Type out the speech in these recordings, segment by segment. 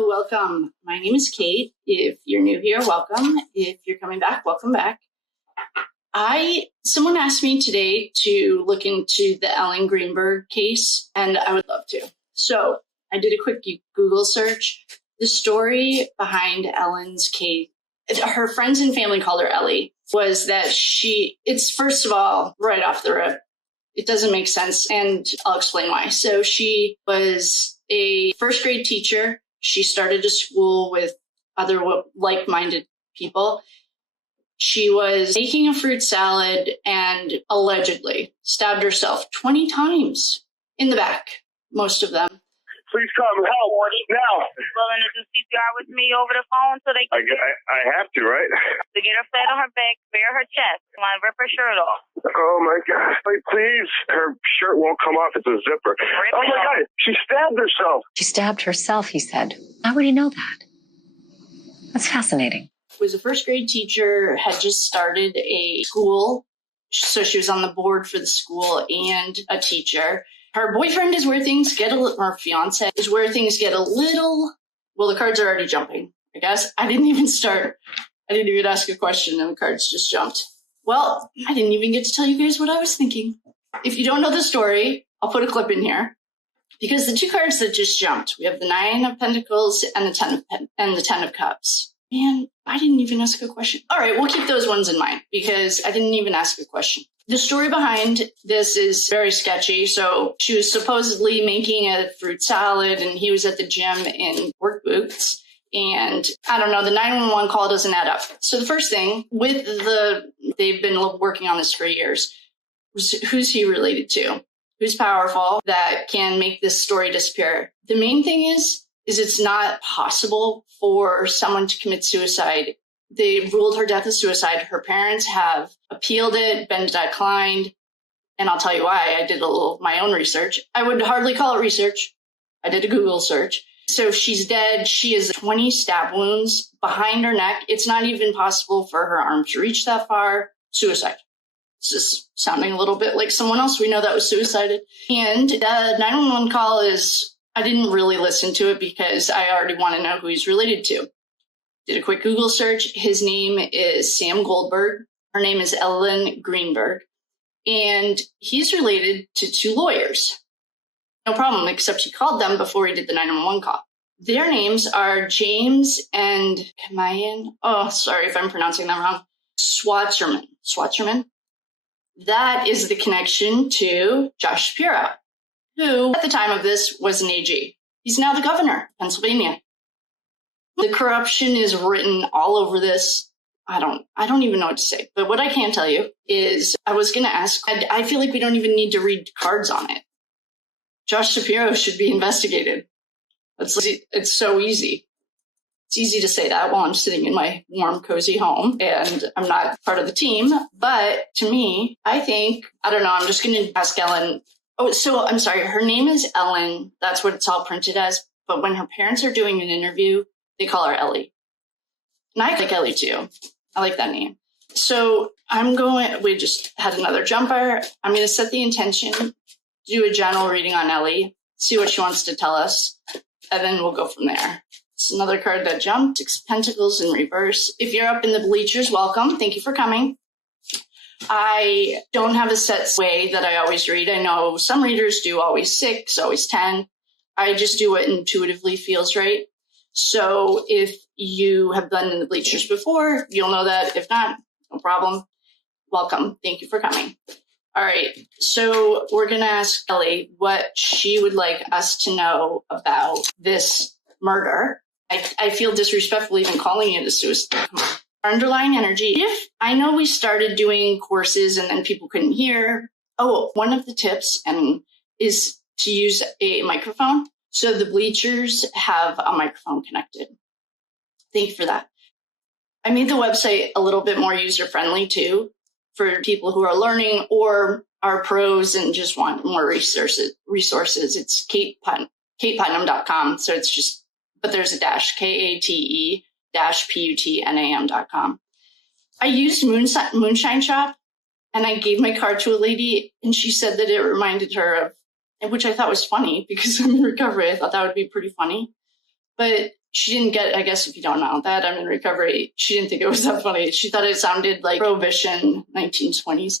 Hello, welcome. My name is Kate. If you're new here, welcome. If you're coming back, welcome back. Someone asked me today to look into the Ellen Greenberg case, and I would love to. So I did a quick Google search. The story behind Ellen's case, her friends and family called her Ellie, was that it's first of all, right off the rip, it doesn't make sense, and I'll explain why. So she was a first grade teacher. She started a school with other like-minded people. She was making a fruit salad and allegedly stabbed herself 20 times in the back, most of them. Please come help now. Willing to do CPR with me over the phone so they can... I have to, right? To get her flat on her back, bare her chest. I want to rip her shirt off. Oh, my God. Wait, please. Her shirt won't come off. It's a zipper. Oh, my God. She stabbed herself. She stabbed herself, he said. How would he know that? That's fascinating. Was a first grade teacher, had just started a school. So she was on the board for the school and a teacher. Her boyfriend is where things get or fiancé is where things get a little, well, the cards are already jumping, I guess. I didn't even ask a question and the cards just jumped. Well, I didn't even get to tell you guys what I was thinking. If you don't know the story, I'll put a clip in here. Because the two cards that just jumped, we have the 9 of Pentacles and the 10 of Cups. Man, I didn't even ask a question. All right, we'll keep those ones in mind because I didn't even ask a question. The story behind this is very sketchy. So she was supposedly making a fruit salad and he was at the gym in work boots. And I don't know, the 911 call doesn't add up. So the first thing they've been working on this for years, was who's he related to? Who's powerful that can make this story disappear? The main thing is it's not possible for someone to commit suicide. They ruled her death as suicide. Her parents have appealed it, been declined. And I'll tell you why. I did my own research. I would hardly call it research. I did a Google search. So if she's dead, she has 20 stab wounds behind her neck. It's not even possible for her arm to reach that far. Suicide. It's just sounding a little bit like someone else we know that was suicided. And the 911 call is, I didn't really listen to it because I already want to know who he's related to. Did a quick Google search. His name is Sam Goldberg. Her name is Ellen Greenberg. And he's related to 2 lawyers. No problem, except he called them before he did the 911 call. Their names are James and Kamayan. Oh, sorry if I'm pronouncing that wrong. Schwarzerman. That is the connection to Josh Shapiro, who at the time of this was an AG. He's now the governor of Pennsylvania. The corruption is written all over this. I don't even know what to say. But what I can tell you is I was going to ask, I feel like we don't even need to read cards on it. Josh Shapiro should be investigated. It's so easy. It's easy to say that while I'm sitting in my warm, cozy home and I'm not part of the team. But to me, I think, I don't know, I'm just going to ask Ellen. Oh, so I'm sorry. Her name is Ellen. That's what it's all printed as. But when her parents are doing an interview, they call her Ellie. And I like Ellie too. I like that name. So we just had another jumper. I'm going to set the intention, do a general reading on Ellie, see what she wants to tell us, and then we'll go from there. It's another card that jumped, 6 Pentacles in reverse. If you're up in the bleachers, welcome. Thank you for coming. I don't have a set way that I always read. I know some readers do always 6, always 10. I just do what intuitively feels right. So if you have been in the bleachers before, you'll know that. If not, no problem. Welcome. Thank you for coming. All right. So we're going to ask Ellie what she would like us to know about this murder. I feel disrespectful even calling it a suicide. Our underlying energy. If I know we started doing courses and then people couldn't hear. Oh, one of the tips is to use a microphone. So the bleachers have a microphone connected. Thank you for that. I made the website a little bit more user-friendly too for people who are learning or are pros and just want more resources. It's kateputnam.com. So it's just, but there's a dash, KATE-PUTNAM.com. I used Moonshine Shop and I gave my card to a lady and she said that it reminded her of, which I thought was funny because I'm in recovery. I thought that would be pretty funny. But She didn't get, I guess if you don't know that, I'm in recovery. She didn't think it was that funny. She thought it sounded like Prohibition, 1920s.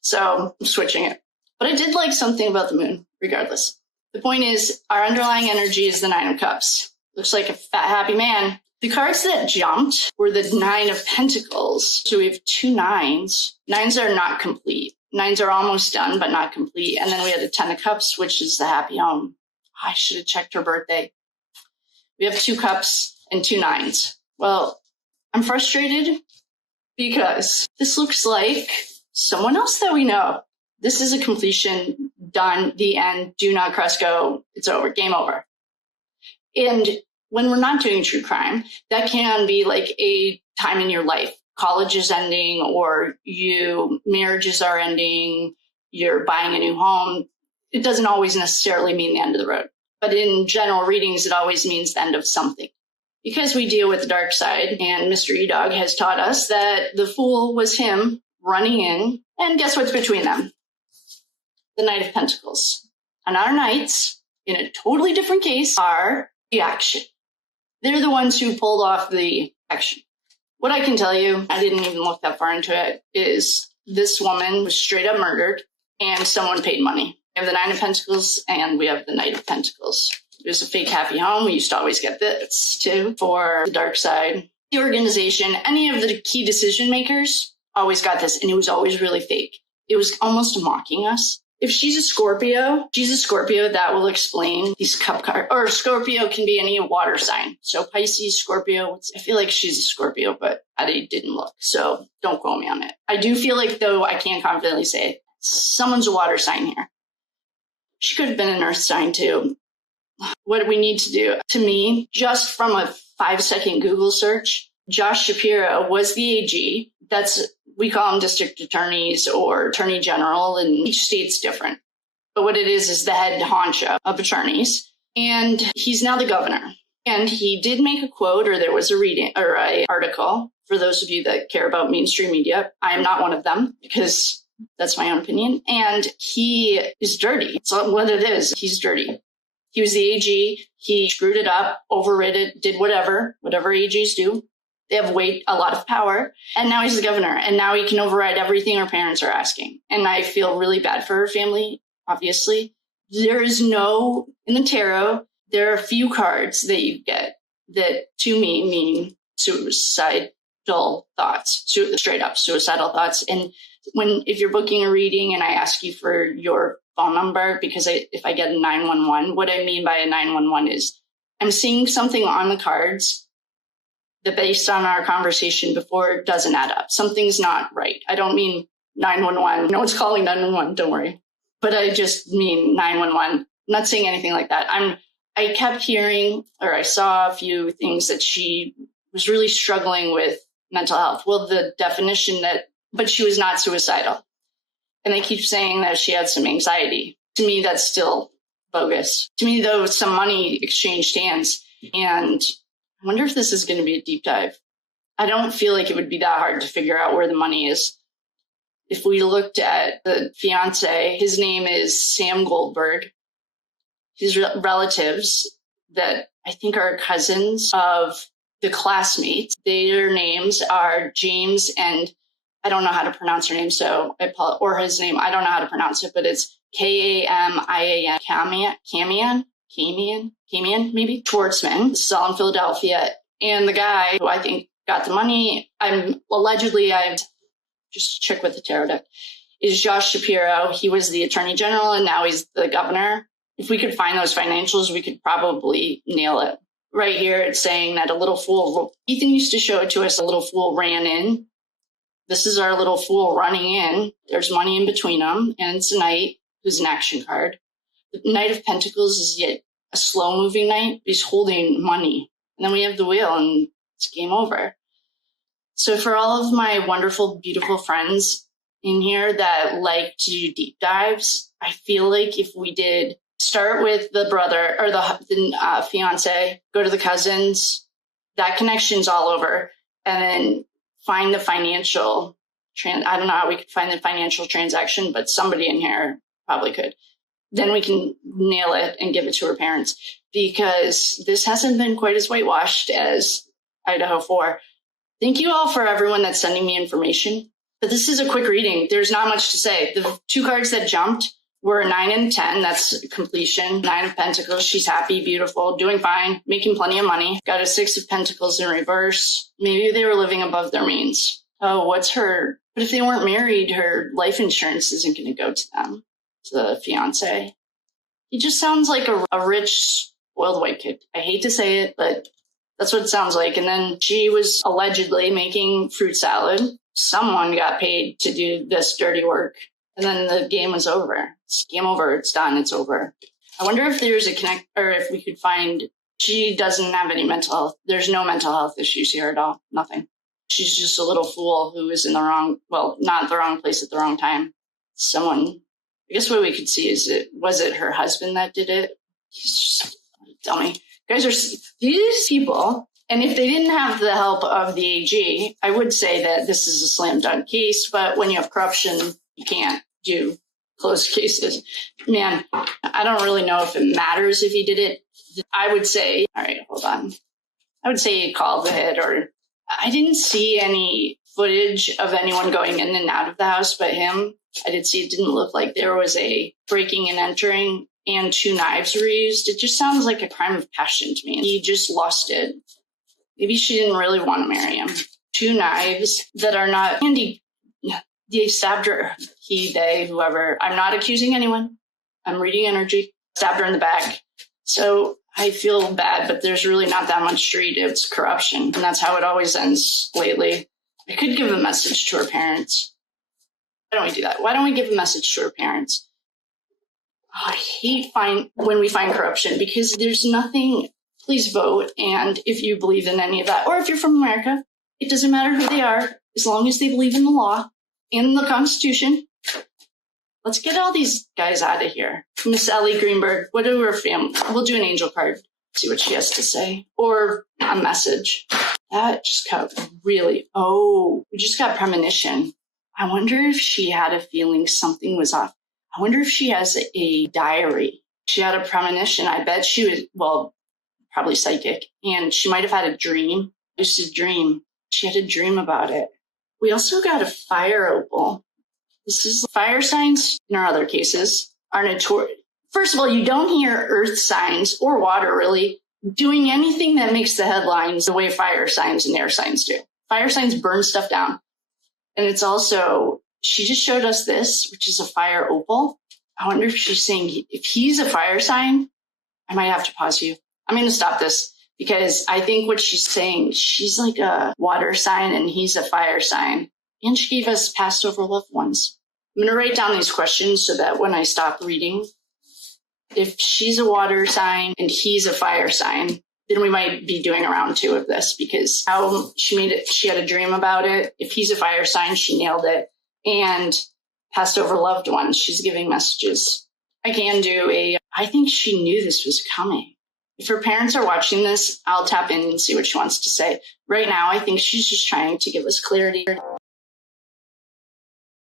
So I'm switching it. But I did like something about the moon, regardless. The point is, our underlying energy is the Nine of Cups. Looks like a fat, happy man. The cards that jumped were the Nine of Pentacles. So we have two nines. Nines are not complete. Nines are almost done, but not complete. And then we had the Ten of Cups, which is the happy home. I should have checked her birthday. We have two cups and two nines. Well, I'm frustrated because this looks like someone else that we know. This is a completion, done, the end, do not cross go, it's over, game over. And when we're not doing true crime, that can be like a time in your life. College is ending, or marriages are ending, you're buying a new home. It doesn't always necessarily mean the end of the road. But in general readings, it always means the end of something. Because we deal with the dark side, and Mr. E-Dog has taught us that the Fool was him running in, and guess what's between them? The Knight of Pentacles. And our knights, in a totally different case, are the action. They're the ones who pulled off the action. What I can tell you, I didn't even look that far into it, is this woman was straight up murdered, and someone paid money. We have the Nine of Pentacles, and we have the Knight of Pentacles. It was a fake happy home. We used to always get this, too, for the dark side. The organization, any of the key decision makers always got this, and it was always really fake. It was almost mocking us. If she's a Scorpio, that will explain these cup cards. Or Scorpio can be any water sign. So Pisces, Scorpio, I feel like she's a Scorpio, but I didn't look. So don't quote me on it. I do feel like, though, I can't confidently say someone's a water sign here. She could have been an earth sign, too. What do we need to do? To me, just from a 5-second Google search, Josh Shapiro was the AG. We call them district attorneys or attorney general, and each state's different. But what it is the head honcho of attorneys. And he's now the governor. And he did make a quote, or there was a reading or an article, for those of you that care about mainstream media. I am not one of them, because that's my own opinion. And he is dirty. So what it is, he's dirty. He was the AG. He screwed it up, overrid it, did whatever AGs do. They have a lot of power. And now he's the governor. And now he can override everything her parents are asking. And I feel really bad for her family, obviously. There is in the tarot, there are a few cards that you get that to me mean suicidal thoughts, straight up suicidal thoughts. And if you're booking a reading and I ask you for your phone number, because if I get a 911, what I mean by a 911 is I'm seeing something on the cards that, based on our conversation before, doesn't add up. Something's not right. I don't mean 911. No one's calling 911, don't worry. But I just mean 911. I'm not saying anything like that. I kept hearing, or I saw a few things that she was really struggling with mental health. Well, the definition but she was not suicidal. And they keep saying that she had some anxiety. To me, that's still bogus. To me, though, some money exchanged hands. And I wonder if this is going to be a deep dive. I don't feel like it would be that hard to figure out where the money is. If we looked at the fiancé, his name is Sam Goldberg. His relatives that I think are cousins of the classmates, their names are James and I don't know how to pronounce her name, so or his name, I don't know how to pronounce it, but it's Kamian, maybe, Schwartzman. This is all in Philadelphia. And the guy who I think got the money, I just check with the tarot deck, is Josh Shapiro. He was the attorney general and now he's the governor. If we could find those financials, we could probably nail it. Right here, it's saying that a little fool, Ethan used to show it to us, a little fool ran in. This is our little fool running in. There's money in between them, and it's a knight who's an action card. The Knight of Pentacles is yet a slow-moving knight. He's holding money. And then we have the wheel, and it's game over. So for all of my wonderful, beautiful friends in here that like to do deep dives, I feel like if we did start with the brother or the fiancé, go to the cousins, that connection's all over, and then find the financial, I don't know how we could find the financial transaction, but somebody in here probably could. then we can nail it and give it to her parents, because this hasn't been quite as whitewashed as Idaho 4. Thank you all for everyone that's sending me information. But this is a quick reading. There's not much to say. The 2 cards that jumped were 9 and 10. That's completion. 9 of Pentacles. She's happy, beautiful, doing fine, making plenty of money. Got a 6 of Pentacles in reverse. Maybe they were living above their means. Oh, what's her? But if they weren't married, her life insurance isn't going to go to them, to the fiancé. He just sounds like a rich, spoiled white kid. I hate to say it, but that's what it sounds like. And then she was allegedly making fruit salad. Someone got paid to do this dirty work. And then the game was over. It's game over. It's done. It's over. I wonder if there's a connect, or if we could find, she doesn't have any mental health. There's no mental health issues here at all. Nothing. She's just a little fool who was in the wrong, well, not the wrong place at the wrong time. Someone, I guess what we could see is, was it her husband that did it? He's just a dummy. Guys are these people, and if they didn't have the help of the AG, I would say that this is a slam dunk case, but when you have corruption, you can't do closed cases. Man, I don't really know if it matters if he did it. I would say, all right, hold on. I would say he called it, or I didn't see any footage of anyone going in and out of the house but him. I did see it didn't look like there was a breaking and entering, and 2 knives were used. It just sounds like a crime of passion to me. He just lost it. Maybe she didn't really want to marry him. 2 knives that are not handy. They stabbed her. He, they, whoever. I'm not accusing anyone. I'm reading energy. Stabbed her in the back. So I feel bad, but there's really not that much to read. It's corruption. And that's how it always ends lately. I could give a message to her parents. Why don't we do that? Why don't we give a message to her parents? Oh, I hate when we find corruption, because there's nothing. Please vote. And if you believe in any of that, or if you're from America, it doesn't matter who they are, as long as they believe in the law and the Constitution. Let's get all these guys out of here. Miss Ellie Greenberg, what do her family? We'll do an angel card, see what she has to say, or a message. That just got really, we just got premonition. I wonder if she had a feeling something was off. I wonder if she has a diary. She had a premonition. I bet she was, well, probably psychic. And she might have had a dream. Just a dream. She had a dream about it. We also got a fire opal. This is fire signs in our other cases are notorious. First of all, you don't hear earth signs or water really doing anything that makes the headlines the way fire signs and air signs do. Fire signs burn stuff down. And it's also, she just showed us this, which is a fire opal. I wonder if she's saying, if he's a fire sign, I might have to pause you. I'm going to stop this, because I think what she's saying, she's like a water sign and he's a fire sign. And she gave us passed over loved ones. I'm going to write down these questions so that when I stop reading, if she's a water sign and he's a fire sign, then we might be doing a round 2 of this, because how she made it, she had a dream about it. If he's a fire sign, she nailed it. And passed over loved ones, she's giving messages. I can do I think she knew this was coming. If her parents are watching this, I'll tap in and see what she wants to say. Right now, I think she's just trying to give us clarity.